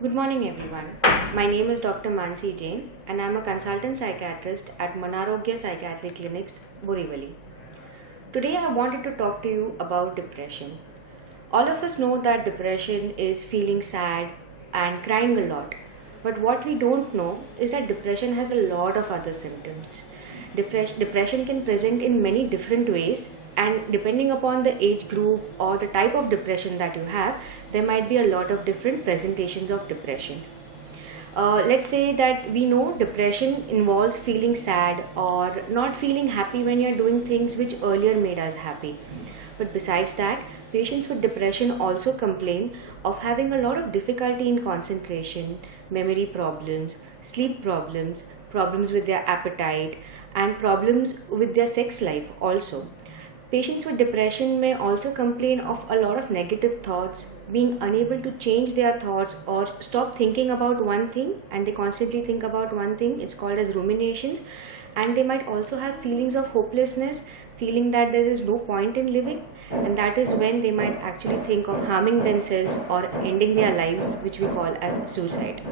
Good morning, everyone. My name is Dr. Mansi Jain, and I'm a consultant psychiatrist at Manarogya Psychiatry Clinics, Borivali. Today, I wanted to talk to you about depression. All of us know that depression is feeling sad and crying a lot. But what we don't know is that depression has a lot of other symptoms. Depression can present in many different ways, and depending upon the age group or the type of depression that you have, there might be a lot of different presentations of depression. Let's say that we know depression involves feeling sad or not feeling happy when you're doing things which earlier made us happy. But besides that, patients with depression also complain of having a lot of difficulty in concentration, memory problems, sleep problems, problems with their appetite, and problems with their sex life also. Patients with depression may also complain of a lot of negative thoughts, being unable to change their thoughts or stop thinking about one thing, and they constantly think about one thing. It's called as ruminations. And they might also have feelings of hopelessness, feeling that there is no point in living, and that is when they might actually think of harming themselves or ending their lives, which we call as suicide.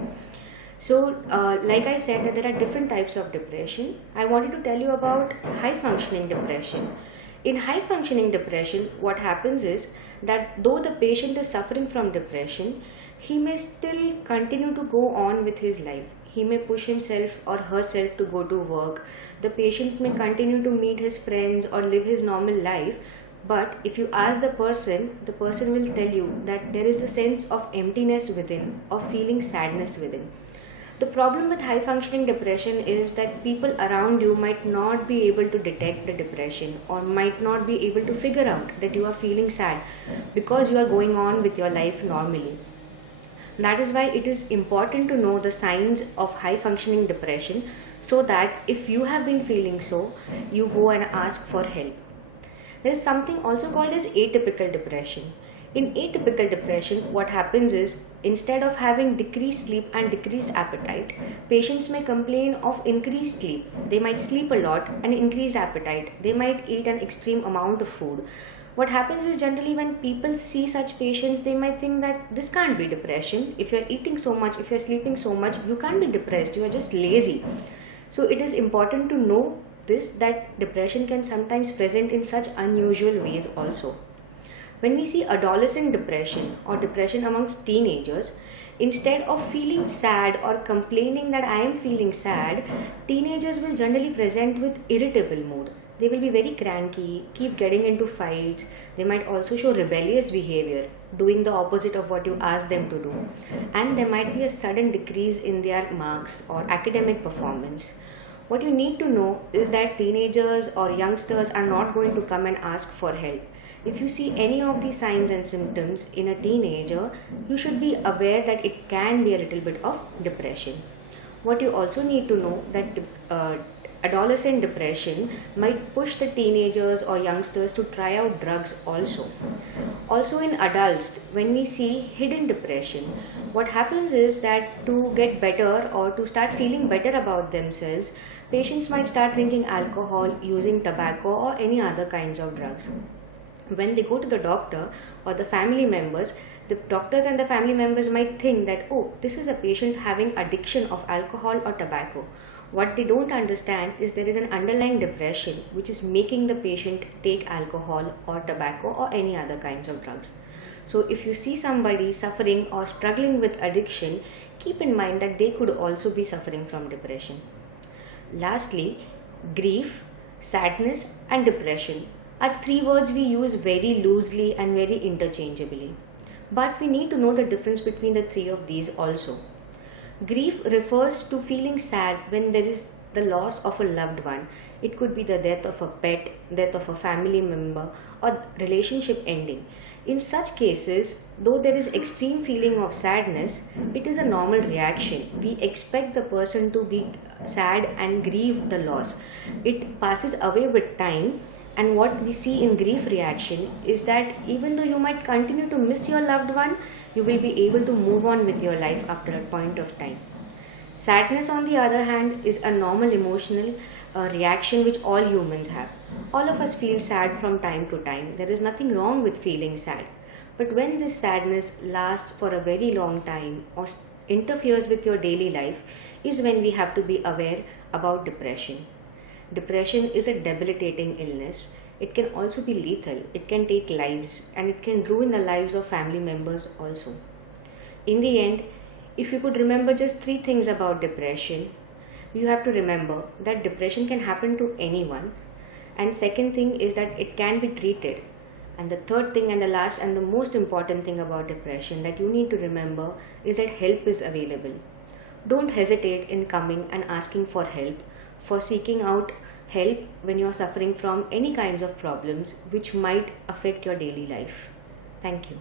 So, like I said, that there are different types of depression. I wanted to tell you about high functioning depression. In high functioning depression, what happens is that though the patient is suffering from depression, he may still continue to go on with his life. He may push himself or herself to go to work. The patient may continue to meet his friends or live his normal life. But if you ask the person will tell you that there is a sense of emptiness within, of feeling sadness within. The problem with high functioning depression is that people around you might not be able to detect the depression or might not be able to figure out that you are feeling sad because you are going on with your life normally. That is why it is important to know the signs of high functioning depression so that if you have been feeling so, you go and ask for help. There is something also called as atypical depression. In atypical depression, what happens is instead of having decreased sleep and decreased appetite, patients may complain of increased sleep. They might sleep a lot and increased appetite. They might eat an extreme amount of food. What happens is generally when people see such patients, they might think that this can't be depression. If you're eating so much, if you're sleeping so much, you can't be depressed. You are just lazy. So it is important to know this, that depression can sometimes present in such unusual ways also. When we see adolescent depression or depression amongst teenagers, instead of feeling sad or complaining that I am feeling sad, teenagers will generally present with irritable mood. They will be very cranky, keep getting into fights. They might also show rebellious behavior, doing the opposite of what you ask them to do. And there might be a sudden decrease in their marks or academic performance. What you need to know is that teenagers or youngsters are not going to come and ask for help. If you see any of these signs and symptoms in a teenager, you should be aware that it can be a little bit of depression. What you also need to know that adolescent depression might push the teenagers or youngsters to try out drugs also. Also in adults, when we see hidden depression, what happens is that to get better or to start feeling better about themselves, patients might start drinking alcohol, using tobacco or any other kinds of drugs. When they go to the doctor or the family members, the doctors and the family members might think that, oh, this is a patient having addiction of alcohol or tobacco. What they don't understand is there is an underlying depression which is making the patient take alcohol or tobacco or any other kinds of drugs. So if you see somebody suffering or struggling with addiction, keep in mind that they could also be suffering from depression. Lastly, grief, sadness and depression are three words we use very loosely and very interchangeably. But we need to know the difference between the three of these also. Grief refers to feeling sad when there is the loss of a loved one. It could be the death of a pet, death of a family member, or relationship ending. In such cases, though there is extreme feeling of sadness, it is a normal reaction. We expect the person to be sad and grieve the loss. It passes away with time. And what we see in grief reaction is that even though you might continue to miss your loved one, you will be able to move on with your life after a point of time. Sadness, on the other hand, is a normal emotional reaction which all humans have. All of us feel sad from time to time. There is nothing wrong with feeling sad. But when this sadness lasts for a very long time or interferes with your daily life is when we have to be aware about depression. Depression is a debilitating illness. It can also be lethal. It can take lives and it can ruin the lives of family members also. In the end, if you could remember just 3 things about depression, you have to remember that depression can happen to anyone. And second thing is that it can be treated. And the third thing and the last and the most important thing about depression that you need to remember is that help is available. Don't hesitate in coming and asking for help, for seeking out help when you are suffering from any kinds of problems which might affect your daily life. Thank you.